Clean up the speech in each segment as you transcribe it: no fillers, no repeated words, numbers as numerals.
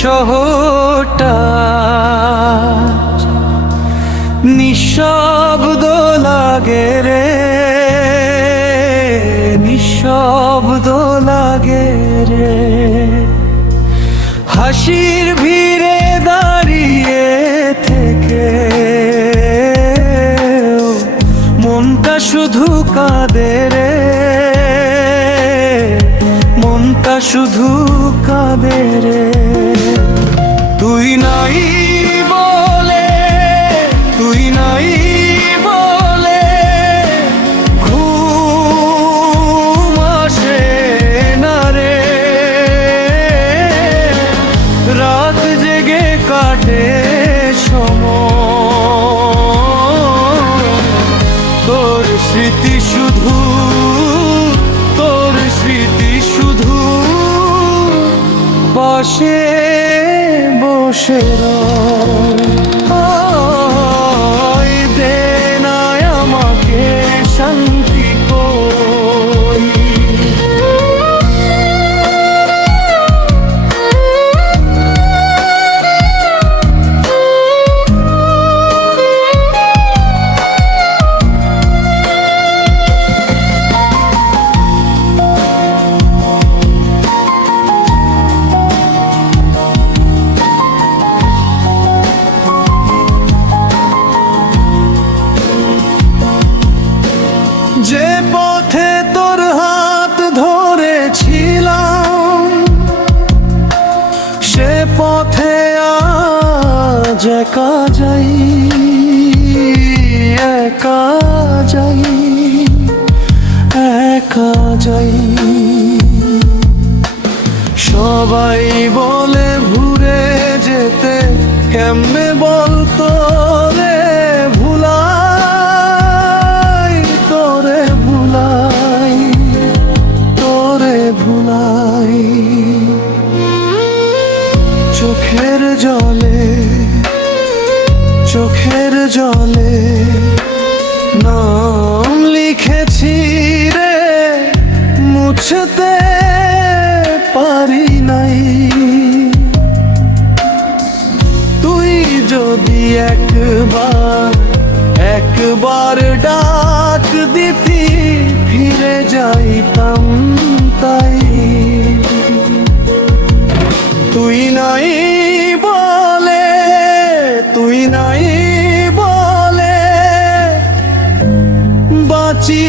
শহরটা নিঃশব্দ লাগে রে, নিঃশব্দ লাগে রে। হাসির ভিড়ে দাঁড়িয়ে থেকে মনটা শুধু কাঁদে রে, মনটা শুধু কাঁদে রে। তুই নাই বলে, তুই নাই বলে ঘুম আসে না রে, রাত জেগে কাটে সময়। তোর স্মৃতি শুধু, তোর স্মৃতি শুধু বসে বসে রয়। দে না আমাকে শান্তি কই। যে পথে তোর হাত ধরেছিলাম সে পথে আজ একা যাই, একা যাই, একা যাই। সবাই বলে ঘুরে যেতে কেমনে বলতো রে ভুলাই, তোরে ভুলাই, তোরে ভুলাই। চোখের জলে, চোখের জলে নাম লিখেছি রে, মুছতে পারি নাই। তুই যদি একবার, একবার ডাক দিতি ফিরে যাইতাম তাই। তুই নাই বলে, তুই নাই বলে বাঁচি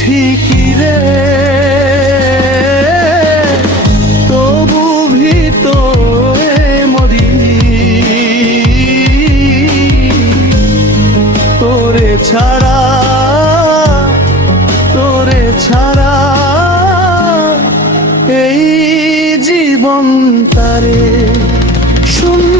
ঠিকই রে, তবু ভিতরে মরি। তোরে ছাড়া, তোরে ছাড়া এই জীবন তারে শূন্য